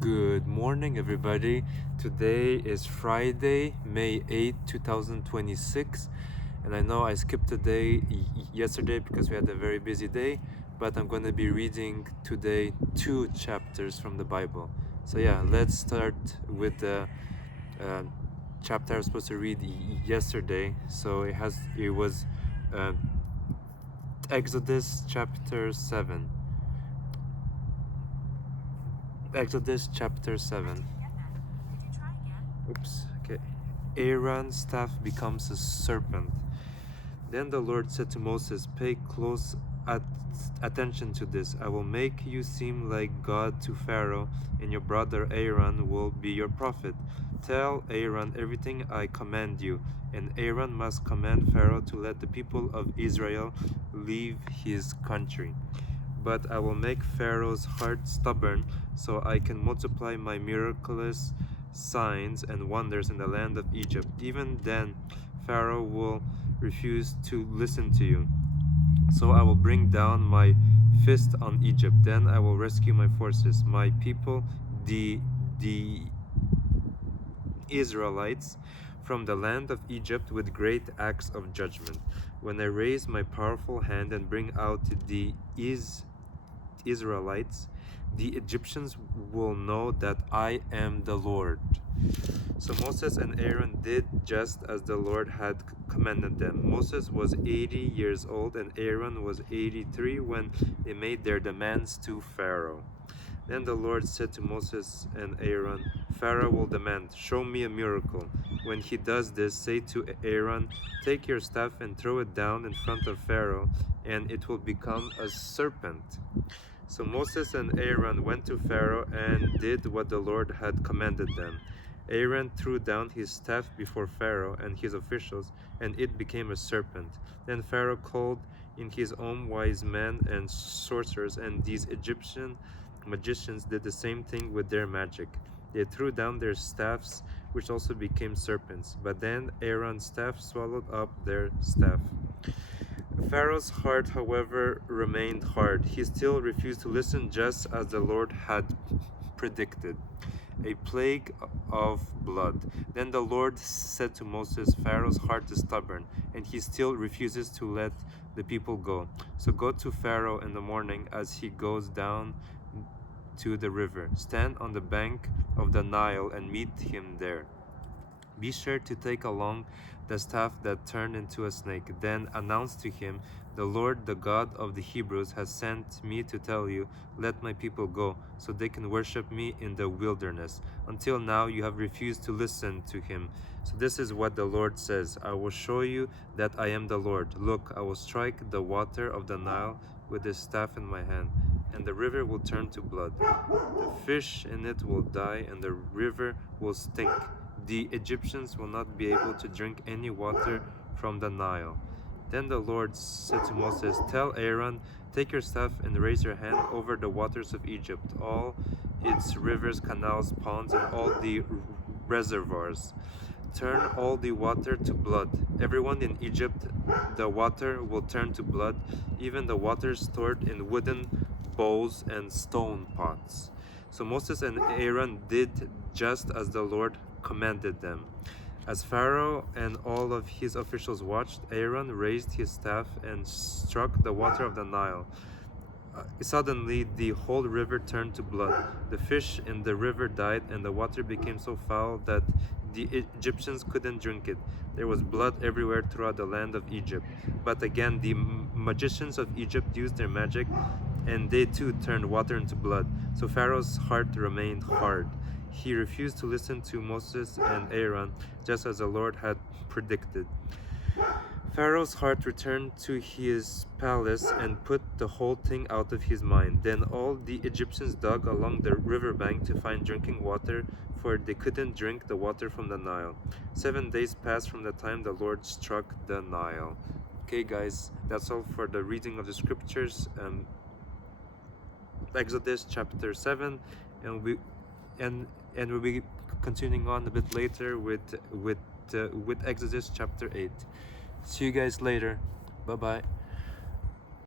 Good morning, everybody. Today is Friday, May 8, 2026. And I know I skipped a day yesterday because we had a very busy day, but I'm going to be reading today 2 chapters from the Bible. So, yeah, let's start with the chapter I was supposed to read yesterday. So, it was uh, Exodus chapter 7. Exodus chapter 7. Oops, okay. Aaron's staff becomes a serpent. Then the Lord said to Moses, "Pay close attention to this. I will make you seem like God to Pharaoh, and your brother Aaron will be your prophet. Tell Aaron everything I command you, and Aaron must command Pharaoh to let the people of Israel leave his country. But I will make Pharaoh's heart stubborn, so I can multiply my miraculous signs and wonders in the land of Egypt. Even then, Pharaoh will refuse to listen to you. So I will bring down my fist on Egypt. Then I will rescue my forces, my people, the Israelites, from the land of Egypt with great acts of judgment. When I raise my powerful hand and bring out the Israelites, the Egyptians will know that I am the Lord." So Moses and Aaron did just as the Lord had commanded them. Moses was 80 years old and Aaron was 83 when they made their demands to Pharaoh. Then the Lord said to Moses and Aaron, "Pharaoh will demand, 'Show me a miracle.' When he does this, say to Aaron, 'Take your staff and throw it down in front of Pharaoh, and it will become a serpent.'" So Moses and Aaron went to Pharaoh and did what the Lord had commanded them. Aaron threw down his staff before Pharaoh and his officials, and it became a serpent. Then Pharaoh called in his own wise men and sorcerers, and these Egyptian magicians did the same thing with their magic. They threw down their staffs, which also became serpents. But then Aaron's staff swallowed up their staff. Pharaoh's heart, however, remained hard. He still refused to listen, just as the Lord had predicted. A plague of blood. Then the Lord said to Moses, "Pharaoh's heart is stubborn, and he still refuses to let the people go. So go to Pharaoh in the morning as he goes down to the river. Stand on the bank of the Nile and meet him there. Be sure to take along the staff that turned into a snake. Then announce to him, 'The Lord, the God of the Hebrews, has sent me to tell you, let my people go, so they can worship me in the wilderness. Until now you have refused to listen to him. So this is what the Lord says, I will show you that I am the Lord. Look, I will strike the water of the Nile with this staff in my hand, and the river will turn to blood. The fish in it will die, and the river will stink. The Egyptians will not be able to drink any water from the Nile.' Then the Lord said to Moses, 'Tell Aaron, take your staff and raise your hand over the waters of Egypt, all its rivers, canals, ponds, and all the reservoirs. Turn all the water to blood. Everyone in Egypt, the water will turn to blood, even the water stored in wooden bowls and stone pots.' So Moses and Aaron did just as the Lord commanded them. As Pharaoh and all of his officials watched, Aaron raised his staff and struck the water of the Nile. Suddenly, the whole river turned to blood. The fish in the river died, and the water became so foul that the Egyptians couldn't drink it. There was blood everywhere throughout the land of Egypt. But again, the magicians of Egypt used their magic, and they too turned water into blood. So Pharaoh's heart remained hard. He refused to listen to Moses and Aaron, just as the Lord had predicted. Pharaoh's heart returned to his palace and put the whole thing out of his mind. Then all the Egyptians dug along the riverbank to find drinking water, for they couldn't drink the water from the Nile. 7 days passed from the time the Lord struck the Nile. Okay, guys, that's all for the reading of the scriptures. Exodus chapter 7, and we'll be continuing on a bit later with Exodus chapter 8. See you guys later. Bye bye.